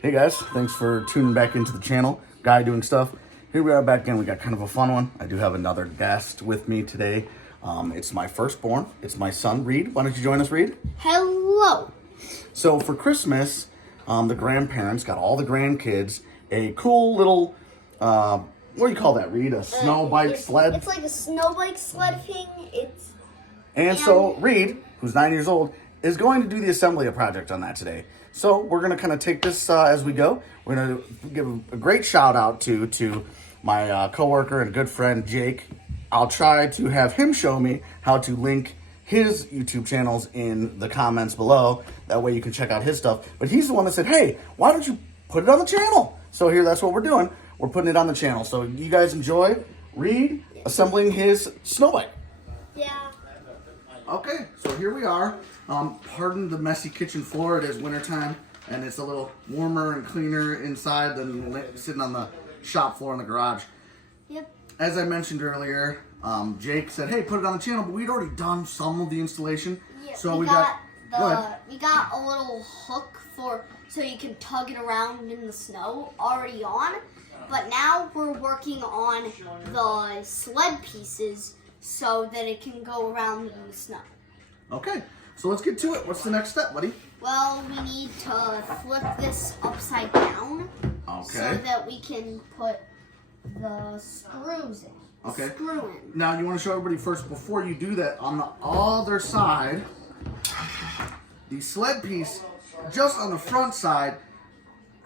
Hey guys, thanks for tuning back into the channel. Guy doing stuff. Here we are back again. We got kind of a fun one. I do have another guest with me today. It's my firstborn. It's my son, Reed. Why don't you join us, Reed? Hello. So for Christmas, the grandparents got all the grandkids a cool little, what do you call that, Reed? A snow bike sled? It's like a snow bike sled thing. And so Reed, who's 9 years old, is going to do the assembly project on that today. So we're going to kind of take this as we go. We're going to give a great shout out to my coworker and good friend, Jake. I'll try to have him show me how to link his YouTube channels in the comments below. That way you can check out his stuff. But he's the one that said, hey, why don't you put it on the channel? So here, that's what we're doing. We're putting it on the channel. So you guys enjoy Reed assembling his snow bike. Yeah. Okay, so here we are. Pardon the messy kitchen floor. It is wintertime, and it's a little warmer and cleaner inside than sitting on the shop floor in the garage. Yep. As I mentioned earlier, Jake said, hey, put it on the channel, but we'd already done some of the installation. Yeah, so we got a little hook so you can tug it around in the snow already on. But now we're working on the sled pieces so that it can go around in the snow. Okay, so let's get to it. What's the next step, buddy? Well, we need to flip this upside down so that we can put the screws in. Okay. Screw in. Now, you want to show everybody first, before you do that, on the other side, the sled piece, just on the front side,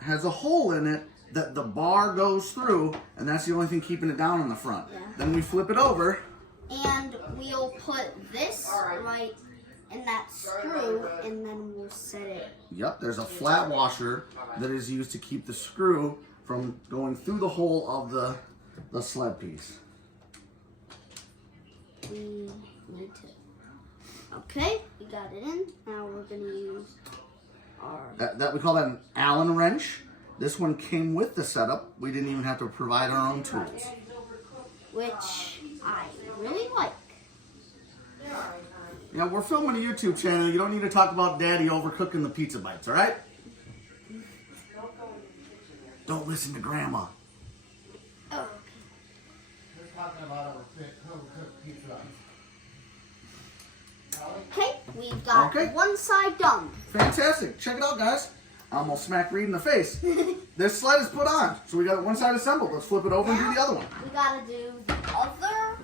has a hole in it that the bar goes through, and that's the only thing keeping it down on the front. Yeah. Then we flip it over. And we'll put this right in that screw, and then we'll set it. Yep, there's a flat washer that is used to keep the screw from going through the hole of the sled piece. We need to. Okay, we got it in. Now we're going to use our. That we call that an Allen wrench. This one came with the setup. We didn't even have to provide our own tools. Which I really like. Yeah, we're filming a YouTube channel. You don't need to talk about Daddy overcooking the pizza bites, all right? Don't listen to Grandma. Oh. Okay, we've got one side done. Fantastic. Check it out, guys. I almost smacked Reed in the face. This sled is put on, so we got one side assembled. Let's flip it over and do the other one. We gotta do the other.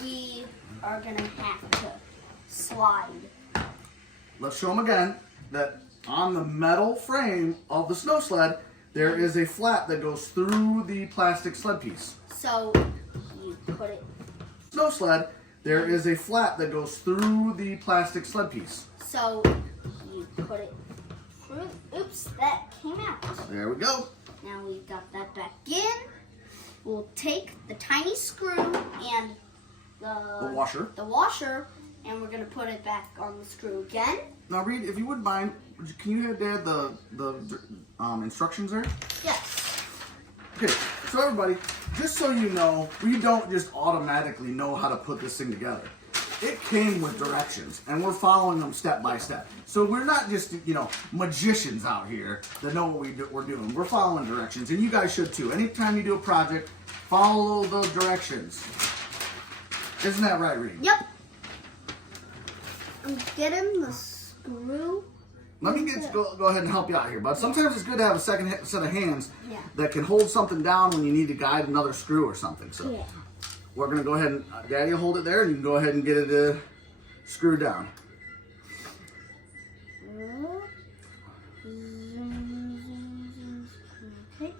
We are gonna have to slide. Let's show them again that on the metal frame of the snow sled, there is a flap that goes through the plastic sled piece. So you put it. Snow sled, there is a flap that goes through the plastic sled piece. So you put it through. Oops, that came out. There we go. Now we've got that back in. We'll take the tiny screw and the washer, and we're gonna put it back on the screw again. Now, Reed, if you wouldn't mind, can you have Dad the instructions there? Yes. Okay, so everybody, just so you know, we don't just automatically know how to put this thing together. It came with directions, and we're following them step by step. So we're not just, magicians out here that know what we're doing. We're following directions, and you guys should too. Anytime you do a project, follow those directions. Isn't that right, Reed? Yep. I'm getting the screw. Let me go ahead and help you out here, bud. Sometimes it's good to have a second set of hands that can hold something down when you need to guide another screw or something. So we're going to go ahead and, Daddy will hold it there, and you can go ahead and get it screwed down. Okay.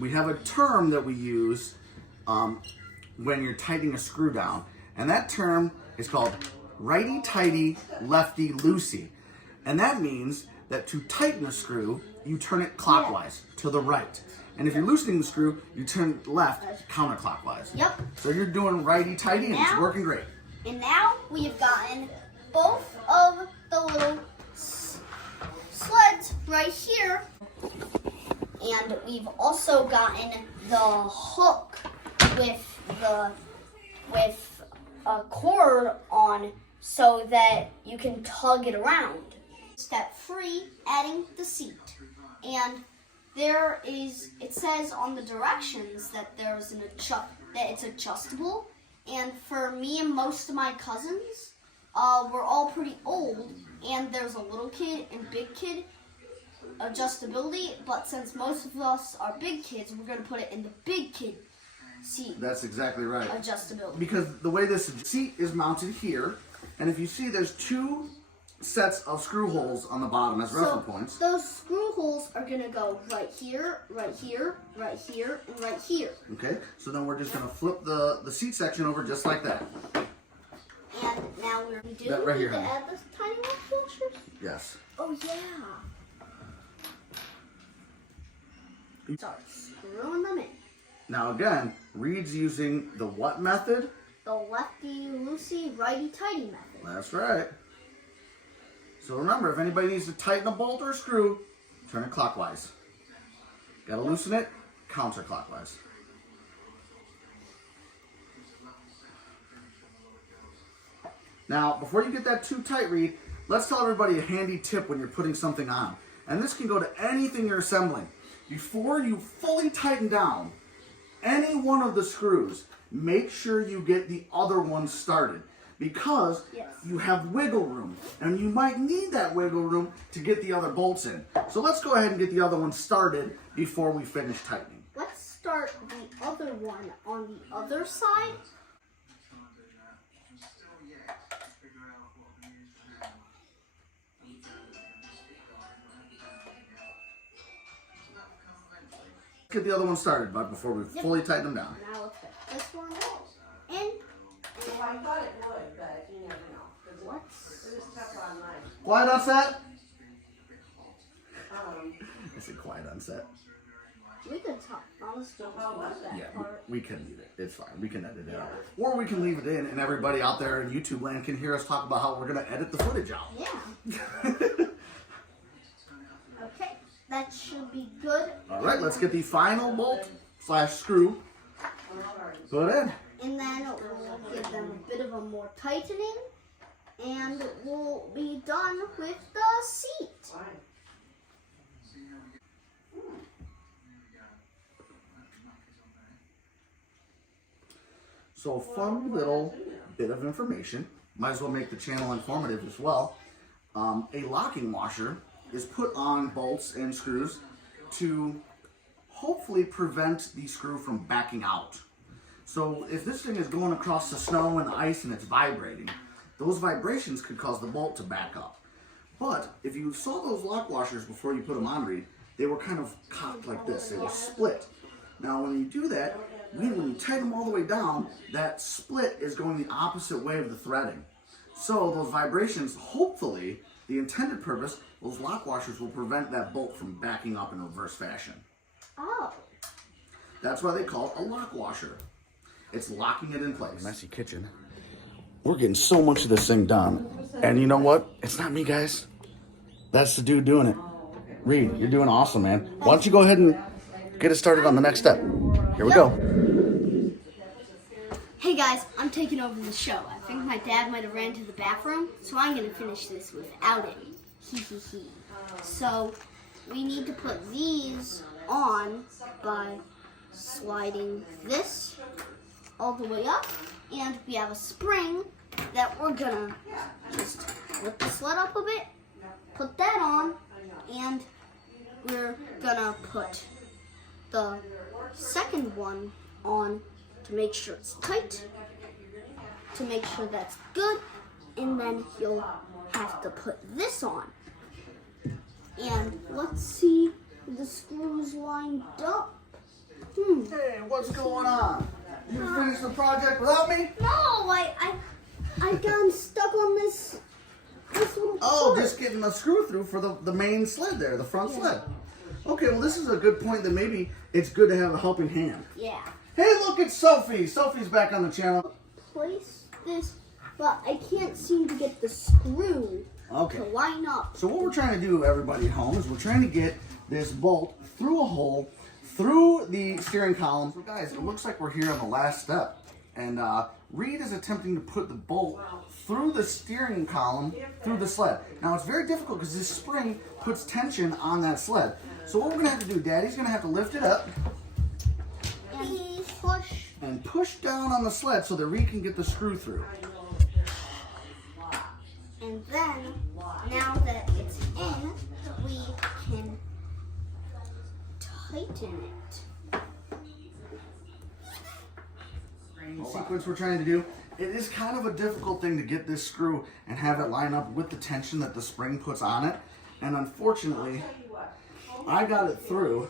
We have a term that we use when you're tightening a screw down, and that term is called righty-tighty, lefty-loosey. And that means that to tighten a screw, you turn it clockwise to the right. And if you're loosening the screw, you turn it left counterclockwise. Yep. So you're doing righty-tighty, and it's working great. And now we have gotten both of the little sleds right here. And we've also gotten the hook with a cord on so that you can tug it around. Step 3, adding the seat. And it says on the directions that there's that it's adjustable. And for me and most of my cousins, we're all pretty old, and there's a little kid and big kid adjustability, but since most of us are big kids, we're going to put it in the big kid seat. That's exactly right. Adjustability. Because the way this seat is mounted here, and if you see, there's 2 sets of screw holes on the bottom as reference points. Those screw holes are going to go right here, right here, right here, and right here. Okay, so then we're just going to flip the seat section over just like that. And now we're going to right here, add this tiny little washers. Yes. Oh yeah. Start screwing them in. Now again, Reed's using the what method? The lefty-loosey, righty-tighty method. That's right. So remember, if anybody needs to tighten a bolt or a screw, turn it clockwise. Gotta loosen it counterclockwise. Now, before you get that too tight, Reed, let's tell everybody a handy tip when you're putting something on. And this can go to anything you're assembling. Before you fully tighten down any one of the screws, make sure you get the other one started. Because you have wiggle room, and you might need that wiggle room to get the other bolts in. So let's go ahead and get the other one started before we finish tightening. Let's start the other one on the other side. Get the other one started, bud, before we fully tighten them down. Now let's get this one in. Well, I thought it would, but you never know. It was tough on mine. Quiet on set. I said quiet on set. We could talk. Honestly, Yeah, we can leave it. It's fine. We can edit it out. Or we can leave it in, and everybody out there in YouTube land can hear us talk about how we're going to edit the footage out. Yeah. Okay, that should be good. All right, let's get the final bolt / screw put in. And then we'll give them a bit of a more tightening, and we'll be done with the seat. So fun little bit of information. Might as well make the channel informative as well. A locking washer is put on bolts and screws to hopefully prevent the screw from backing out. So if this thing is going across the snow and the ice and it's vibrating, those vibrations could cause the bolt to back up. But if you saw those lock washers before you put them on, Reed, they were kind of cocked like this. They were split. Now when you do that, when you tighten them all the way down, that split is going the opposite way of the threading. So those vibrations, hopefully, the intended purpose, those lock washers will prevent that bolt from backing up in reverse fashion. Oh. That's why they call it a lock washer. It's locking it in place. Messy kitchen. We're getting so much of this thing done. And you know what? It's not me, guys. That's the dude doing it. Reed, you're doing awesome, man. Why don't you go ahead and get it started on the next step. Here we go. Hey guys, I'm taking over the show. I think my dad might have ran to the bathroom, so I'm going to finish this without him. Hee hee hee. So, we need to put these on by sliding this all the way up, and we have a spring that we're gonna just lift the sled up a bit, put that on, and we're gonna put the second one on to make sure it's tight, to make sure that's good, and then you'll have to put this on. And let's see the screws lined up. Hey, what's going on? You finished the project without me? No, I got stuck on this little Oh, part. just getting a screw through for the main sled there, the front sled. Okay, well this is a good point that maybe it's good to have a helping hand. Yeah. Hey, look, it's Sophie. Sophie's back on the channel. Place this, but I can't seem to get the screw to line up. So what we're trying to do, everybody at home, is we're trying to get this bolt through a hole, through the steering column. So guys, it looks like we're here on the last step. And Reed is attempting to put the bolt through the steering column, through the sled. Now it's very difficult because this spring puts tension on that sled. So what we're gonna have to do, Daddy's gonna have to lift it up and push down on the sled so that Reed can get the screw through. And then, now that it's in, we can tighten it. Sequence we're trying to do. It is kind of a difficult thing to get this screw and have it line up with the tension that the spring puts on it. And unfortunately, I got it through,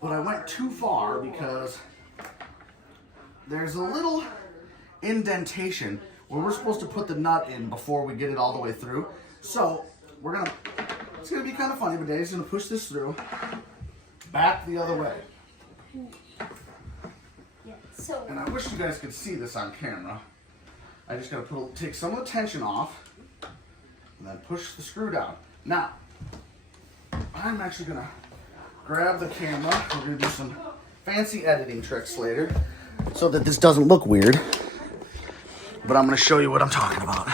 but I went too far because there's a little indentation where we're supposed to put the nut in before we get it all the way through. So it's gonna be kind of funny, but Daddy's gonna push this through back the other way. And I wish you guys could see this on camera. I just gotta take some of the tension off and then push the screw down. Now, I'm actually gonna grab the camera. We're gonna do some fancy editing tricks later so that this doesn't look weird. But I'm gonna show you what I'm talking about.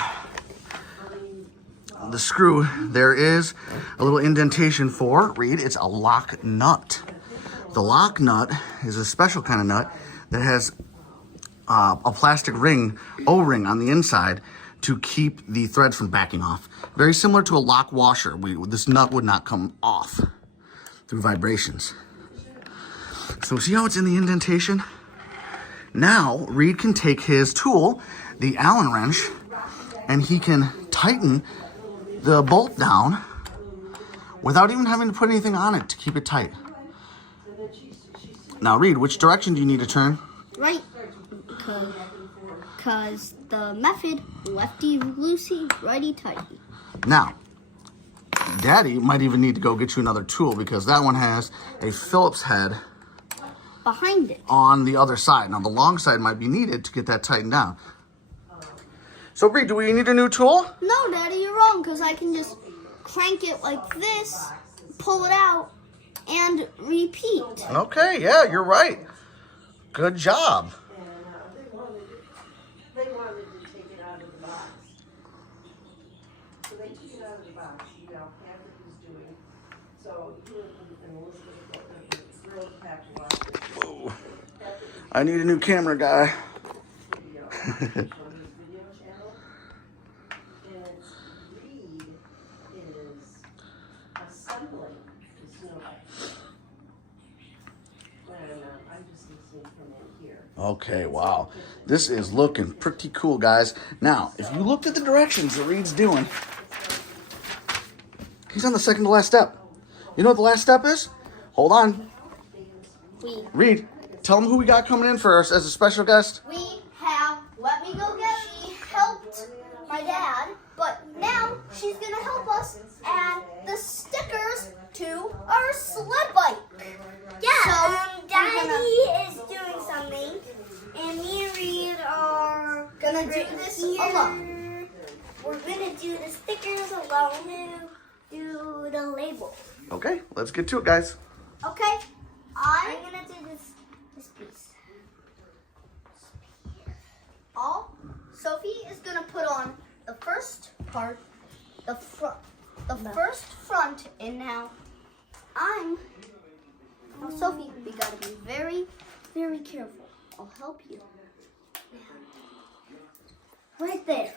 The screw, there is a little indentation for, Reed, it's a lock nut. The lock nut is a special kind of nut that has a plastic ring, O-ring on the inside to keep the threads from backing off. Very similar to a lock washer. This nut would not come off through vibrations. So see how it's in the indentation? Now, Reed can take his tool, the Allen wrench, and he can tighten the bolt down without even having to put anything on it to keep it tight. Now, Reed, which direction do you need to turn? Right, because the method, lefty loosey, righty tighty. Now, Daddy might even need to go get you another tool because that one has a Phillips head behind it on the other side. Now, the long side might be needed to get that tightened down. So, Reed, do we need a new tool? No, Daddy, you're wrong, because I can just crank it like this, pull it out, and repeat. Okay, yeah, you're right. Good job. They wanted to take it out of the box. So they took it out of the box, you know, Patrick was doing. So he and Elizabeth the girls have to watch it. Whoa. I need a new camera guy. Video on his video channel. And Reed is assembling the snow. And I'm just listening from in here. Okay, wow. This is looking pretty cool, guys. Now, if you looked at the directions that Reed's doing, he's on the second to last step. You know what the last step is? Hold on. Reed, tell them who we got coming in for us as a special guest. We have, let me go get, she helped my dad, but now she's going to help us add the stickers to our sled bike. Yeah, Daddy is doing something, and me and Reed are Gonna do this alone. We're gonna do the stickers alone, do the label. Okay, let's get to it, guys. Okay, I'm gonna do this piece. Sophie is going to put on the first part, the first front, and now Sophie, we gotta be very, very careful. I'll help you. Right there.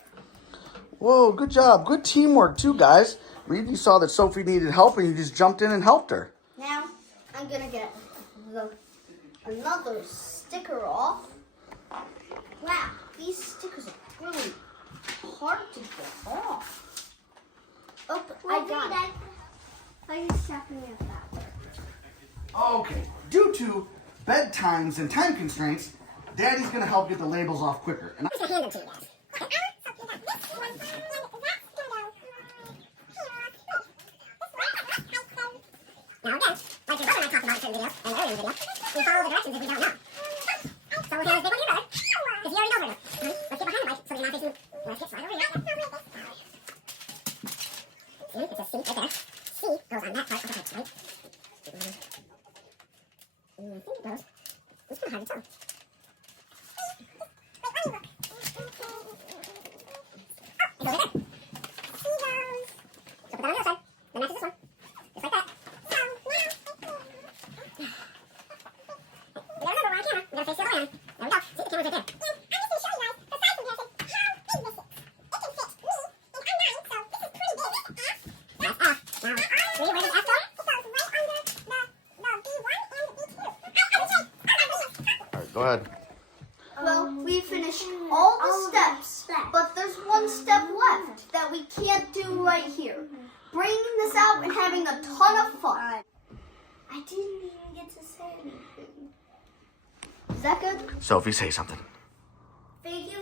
Whoa, good job. Good teamwork, too, guys. Reed, you saw that Sophie needed help, and you just jumped in and helped her. Now, I'm gonna get another sticker off. Wow, these stickers are really hard to get off. Oh, I got it. I'm stepping it that way. Okay, due to bedtimes and time constraints, Daddy's gonna help get the labels off quicker. And I'm gonna hand them to you guys. Now again, like your brother and I talked about in certain videos, and earlier in the video, we follow the directions if we don't know. So we're going to this big one here, brother, because he already knows where to go. Let's get behind the bike so that you're not facing, let's get slide over here. See, it's a C right there. C goes on that part of the bike, right? And I think it goes, it's kind of hard to tell. It goes right there. Seagulls. So put that on the other side. Then matches this one. Just like that. So now, you gotta remember, we're on camera. You gotta face the other way on. There we go. See, the camera's right there. And I'm just gonna show you guys the size comparison, how big this is. It can fit me, and I'm 9, so this is pretty big. This is F. That's F. Now, we where does F go? It goes right under the B1 and B2. All right, go ahead. Well, we finished all the steps, but there's one step left that we can't do right here. Bringing this out and having a ton of fun. I didn't even get to say anything. Is that good? Sophie, say something. Thank you